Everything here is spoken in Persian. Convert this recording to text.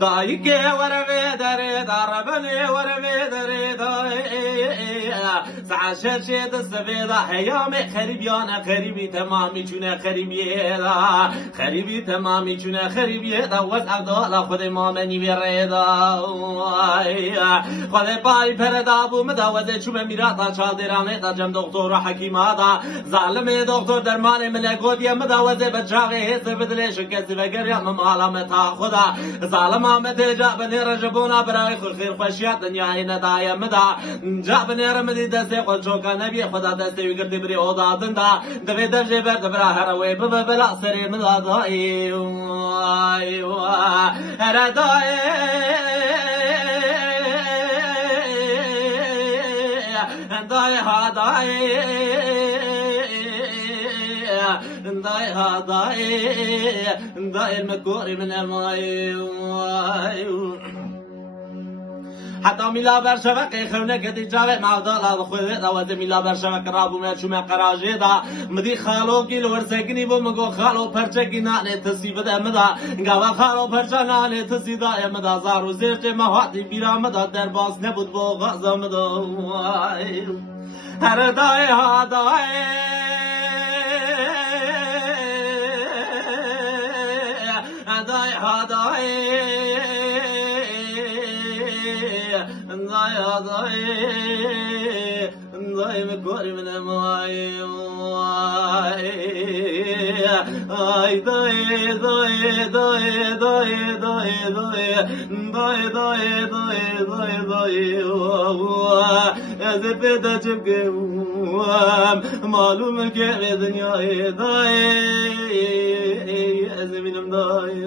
دایی که ورقه داره دربنه ورقه داره دایی سعشش دست بیدا حیام خریبیان خریبی تمامی چونه خریبیه دا خریبی تمامی چونه خریبیه دا وز عبدالله خود مامنی بیرده خود پای پردا بو مدوزه چوب میراتا چال دیرانه دا جم دکتر و حکیمه دا ظالم دکتر درمان ملگودی مدوزه بچاقه حس بدلش کسی بگریم مالا تا خدا ظالم آمد جابنی رجبونا برای خیر خوشیات دنیای ندای مدا جابنی رمدی دسته خود چوکا نبی خدا دسته ویگردی بری اودا دندا دوی درجه برد برا هروی بلا سری مدا دایی هر دایی دای ها دای دای ها دای المكوري من الماي حتى ميلا برشبك خونه كدي جاوه معدالا خود داوز ميلا برشبك رابو مرشو من قراجه دا مدي خالو کی لور سکنی بو مگو خالو پرچکی ناله تصیب ده مدا گاوا خالو پرچا ناله تصیدا مدا زارو زرت مهاتی بیرا مدا در باز نبود بو غزا مدا هر دای ها دای دای ها دای دای مکوری من مای ay dai dai dai dai dai dai dai dai dai از پیدا چکه معلومه که به دنیای دای از بینم دای